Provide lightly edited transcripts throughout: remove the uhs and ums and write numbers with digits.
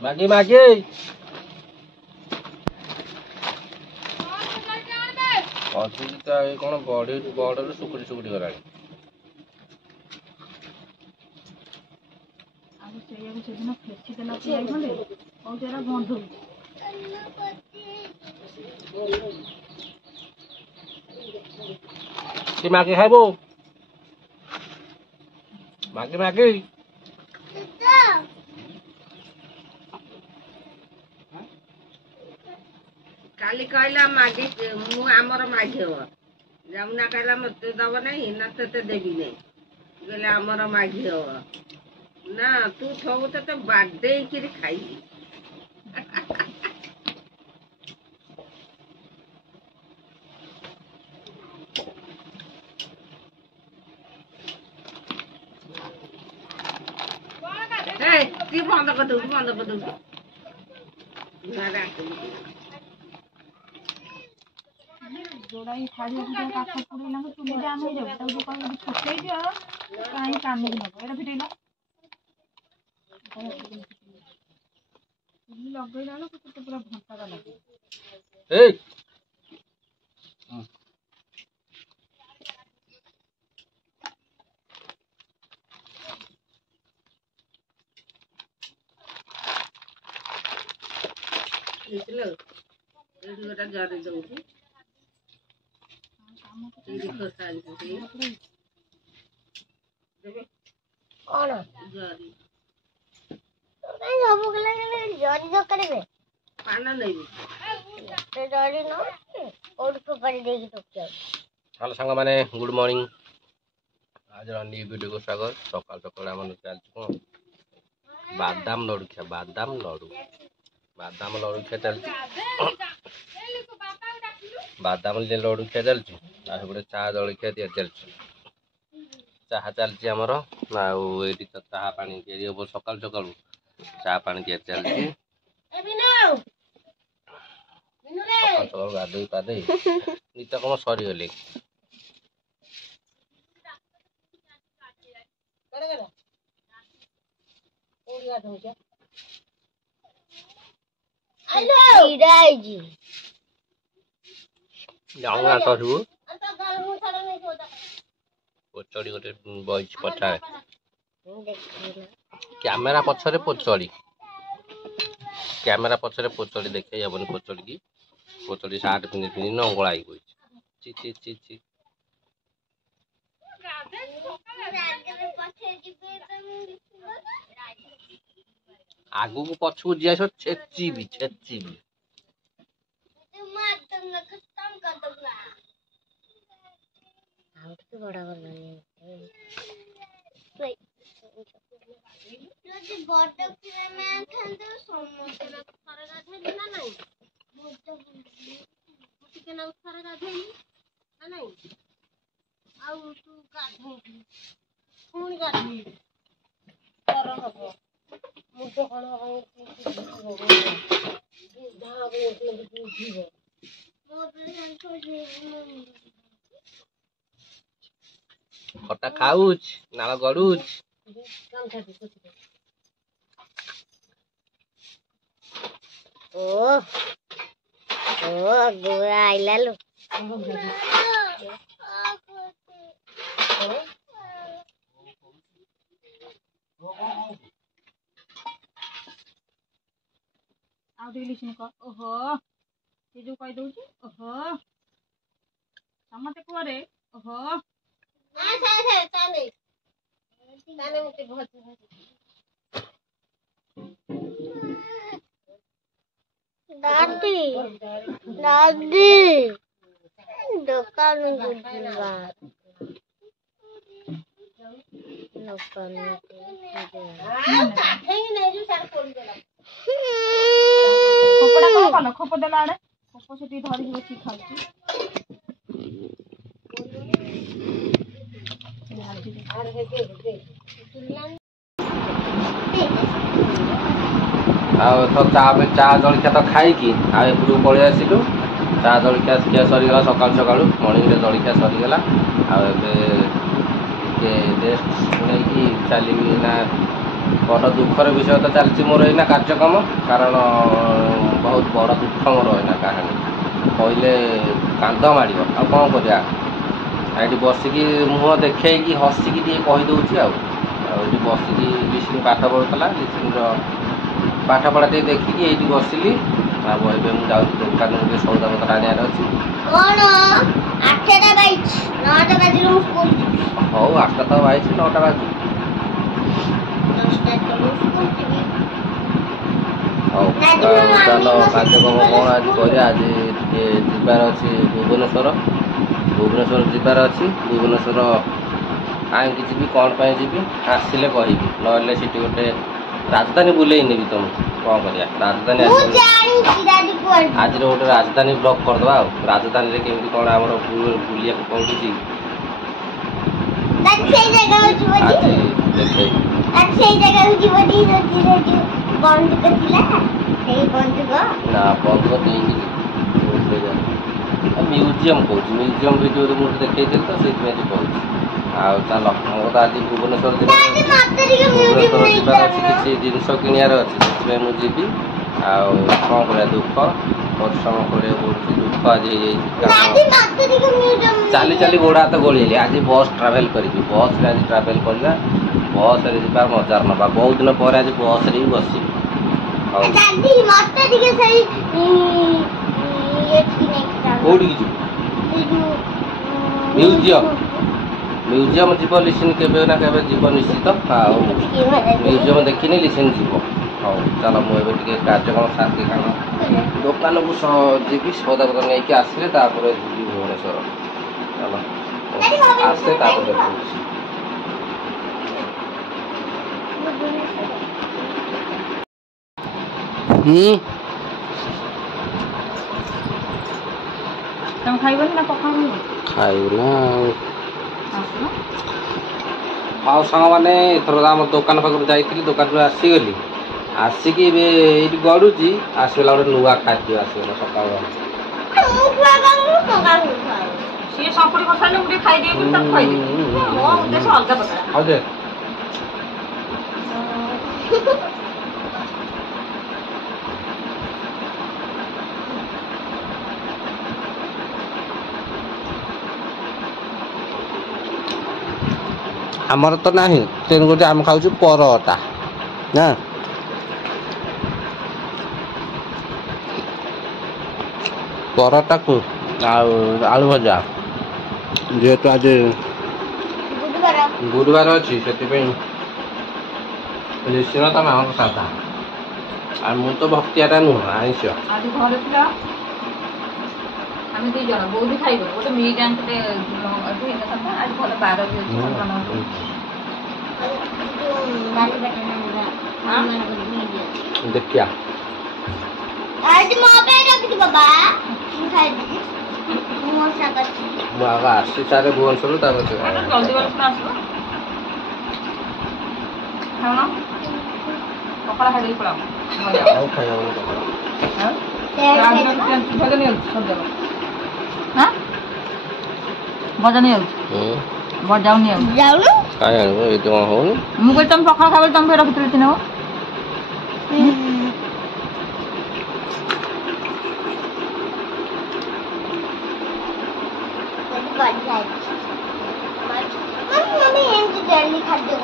मागे मागे ଅସୁବିଧା ଏଇ କ'ଣ ବଡ଼ରୁ ଶୁକୁଟି ଶୁକୁଟି ଗଲାଣି। କି ମାଗି ଖାଇବୁ ମାଗି ମାଗି काली कहला मागी मु आमर मागी हो जमुना कहला मत दब नहीं ना ते देवी नहीं कहले आमर मागी हो ना तू थबु ते बाडे किरी खाई ए ती बंद कर दो ना राख जोड़ा ही खाड़ी पूजा काठ पूरी ना चुली जाम हो जाए तब जो कहीं छोटे दियो काहे काम नहीं न एटा फिटेला चुली लगैला ना कुछ पूरा घंटा का लगे ए इसलो एडी गोटा जरे दउची देखो सारी देबे कौन जरी नहीं सब गले जरी जो करबे पाना नहीं तो जरी न और को पर देगी तो क्या हेलो संग माने गुड मॉर्निंग आज न्यू वीडियो को स्वागत सकाल सकाल आम चलती कौन बादाम लडू खिया बादाम लडू खिया चलती बादाम लडू खिया चलती गोटे चा जलखिया दिया चलती चाहा चलती आमर आईटी तो चाहा पानी हम सकाल सकाल चा पानी दिया चलती सकाल सकाल गाधोई पाधोई नित कम सरीगले जाऊँगा तो सब पोचड़ी गोटे बही पछा कैमेरा पछरे पोचड़ी देखे हेबन पोचड़ी की पोचड़ी सार्ट पिंधि नंगला ची ची ची ची आगू को पछू जिया छेची भी बड़ा যদি বড় ফিল্মে থাকতো সমুদ্র করে গাধেলি না নাই মুটি না উঠারে গাধেলি না নাই আউ তু গাধেলি কোন গাধেলি কর হবো মুটো কোন হবে কি ধাবে কি দিব खटा खाऊच नाल गड़ूच ओ गोरा आइला लो आउ टे लिसन कर ओहो से जो कहि दउची ओहो समते कोरे ओहो ताने मुझे बहुत दादी दुकान खोप देला आड़े खोप से धरी बसी खाऊची चा जलखिया तो खाई पलि आसलु चा जलखिया खिया सरीगला सकाल सकाल मर्निंग जलखिया सरीगला रेस्ट नहीं चलना ବଡ଼ ଦୁଃଖର ବିଷୟ ତ ଚାଲିଛି ମୋର ଏଇନା କାର୍ଯ୍ୟକ୍ରମ, କାରଣ ବହୁତ ବଡ଼ ଦୁଃଖ ମୋର ଏଇନା କାହାଣୀ କହିଲେ କାନ୍ଦ ମାଡ଼ିବ। ଆଉ କ'ଣ କରିବା, ଏଇଠି ବସିକି ମୁହଁ ଦେଖେଇକି ହସିକି ଟିକେ କହିଦେଉଛି ଆଉ ଏଇଠି ବସିକି ଲିସିନ୍ ପାଠ ପଢ଼ୁଥିଲା, ଲିସିନ୍ର ପାଠପଢ଼ା ଟିକେ ଦେଖିକି ଏଇଠି ବସିଲି। ଆଉ ଏବେ ମୁଁ ଯାଉଛି ଦୋକାନକୁ ଟିକେ ସଉଦାପତ୍ର ଆଣିବାର ଅଛି। କଣ 8ଟା ବାଜିଛି, 9ଟା ବାଜିଲେ ମୁଁ ସ୍କୁଲ ଯିବି। ହଉ 8ଟା ତ ବାଜିଛି, 9ଟା ବାଜୁ। 10ଟା ତ ମୁଁ ସ୍କୁଲ ଯିବି। ହଉ ଚାଲ କାର୍ଯ୍ୟକ୍ରମ କ'ଣ ଆଜି କରିବା। ଆଜି ଟିକେ ଯିବାର ଅଛି ଭୁବନେଶ୍ୱର ଯିବାର ଅଛି। ଭୁବନେଶ୍ୱର କାହିଁକି ଯିବି, କ'ଣ ପାଇଁ ଯିବି ଆସିଲେ କହିବି, ନହେଲେ ସେଠି ଗୋଟେ ରାଜଧାନୀ ବୁଲେଇ ନେବି ତମକୁ। କ'ଣ କରିବା, ରାଜଧାନୀ ଆଜିର ଗୋଟେ ରାଜଧାନୀ ବ୍ଲକ୍ କରିଦେବା। ଆଉ ରାଜଧାନୀରେ କେମିତି କ'ଣ ଆମର ବୁଲିବାକୁ ପଡ଼ୁଛି ଆଜି ଦେଖେଇ। ନା ବନ୍ଧୁକ ଦେଇକି ମ୍ୟୁଜିୟମ୍ କହୁଛି, ମ୍ୟୁଜିୟମ୍ ଭିଡ଼ିଓ ମୁଁ ଦେଖେଇଥିଲି ତ ସେଇଥିପାଇଁ ଆଜି କହୁଛି। ଆଉ ଚାଲ, ମୋର ତ ଆଜି ଭୁବନେଶ୍ୱର ଯିବାର ଅଛି, କିଛି ଜିନିଷ କିଣିବାର ଅଛି, ସେଥିପାଇଁ ମୁଁ ଯିବି। ଆଉ କ'ଣ କରିବା, ଦୁଃଖ ପରିଶ୍ରମ କରିବାକୁ ପଡ଼ୁଛି, ଦୁଃଖ ଆଜି ହେଇଯାଇଛି। ଚାଲି ଚାଲି ଗୋଡ଼ ହାତ ଗୋଳିଲି। ଆଜି ବସ୍ ଟ୍ରାଭେଲ୍ କରିବି, ବସ୍ରେ ଆଜି ଟ୍ରାଭେଲ୍ କରିବା, ବସ୍ରେ ଯିବା ମଜାର ନେବା। ବହୁତ ଦିନ ପରେ ଆଜି ବସ୍ରେ ହିଁ ବସିବି। ହଉ କୋଉଠିକି ଯିବୁ? ମ୍ୟୁଜିୟମ୍ ଯିବ, ଲିସିନ୍ କେବେ ନା କେବେ ଯିବ ନିଶ୍ଚିତ। ଆଉ ମ୍ୟୁଜିୟମ୍ ଦେଖିନି ଲିସିନ୍ ଯିବ। ହଉ ଚାଲ, ମୁଁ ଏବେ ଟିକେ କାର୍ଯ୍ୟକ୍ରମ ସାରିକି କାରଣ ଦୋକାନକୁ ଯିବି, ସଉଦାପତ୍ର ନେଇକି ଆସିଲେ ତାପରେ ଯିବି ଭୁବନେଶ୍ୱର। ଚାଲ ଆସେ ତାପରେ ଦେଖୁଛି। ତମେ ଖାଇବନି ନା ପଖାଳ ଖାଇବୁ ନା ଆଉ ସାଙ୍ଗମାନେ। ଏଥର ଆମ ଦୋକାନ ପାଖରୁ ଯାଇଥିଲି, ଦୋକାନରୁ ଆସିଗଲି, ଆସିକି ଏବେ ଏଇଠି ଗଡ଼ୁଛି। ଆସିଗଲା ଗୋଟେ ନୂଆ ଖାଦ୍ୟ ଆସିଗଲା ସକାଳୁ। ସିଏ ସଙ୍କୁଡ଼ି ବସାଇଲେ ମୁଁ ଟିକେ ଖାଇଦେବି ବୋଲି ତାକୁ ଖାଇଦେବି। ମୋ ଉଦ୍ଦେଶ୍ୟ ଅଲଗା ପ୍ରକାର। ଆଉ ଦେ ଆମର ତ ନାହିଁ, ତେଣୁ କରି ଆମେ ଖାଉଛୁ ପରଟା ନା। ପରଟାକୁ ଆଉ ଆଳୁ ଭଜା, ଯେହେତୁ ଆଜି ଗୁରୁବାର ଅଛି ସେଥିପାଇଁ ନିଶ୍ଚିତ ତମେ ଆମର ସାଧା। ଆଉ ମୁଁ ତ ଭକ୍ତିଆଟା ନୁହଁ, ଆଇଁଷ। ଆଜି ଘରେ ଥିଲା ଆମେ 2 ଜଣ, ବୋଉ ବି ଖାଇବ। ଗୋଟେ ମିଟ୍ ଆଣିଥିଲେ ଏଠୁ ହେଇନଥାନ୍ତା, ଆଜି ଭଲ ବାର ବି ଅଛି। ଦେଖିଆ ମୁଁ ଆଗ ଆସି ସାରେ ଭୁବନେଶ୍ୱରରୁ, ତାପରେ ଜଲ୍ଦି ଆସିବ ପଖାଳ ଖାଇଦେଇ ପଳାଅ। ଆଉ ଖାଇବାକୁ ଭଜା ନେଇ ଯାଉଛି, ଭଜା ନେଇ ଯାଉଛି। କାହିଁ ଆଣିବ, ଏଇଠି କ'ଣ ହଉନି? ମୁଁ କହିଲି ତମେ ପଖାଳ ଖାଇବ, ତମେ ରଖିଥିଲି ତିନି ହବ। ଖାଦ୍ୟ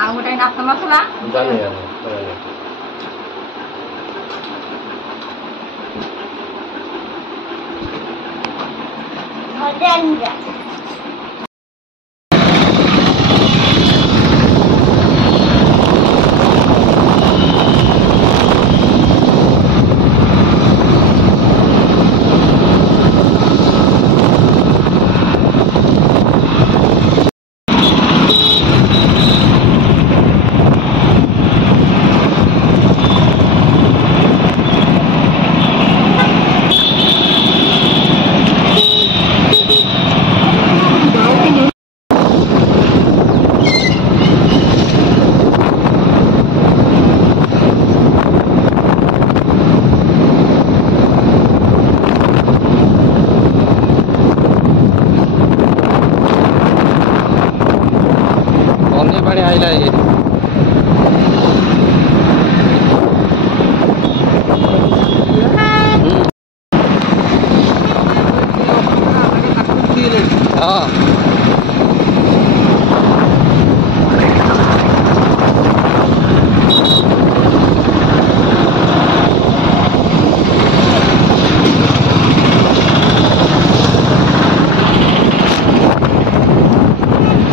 ଆଉ ଗୋଟେ ନାତ ମସଲା ଭଜା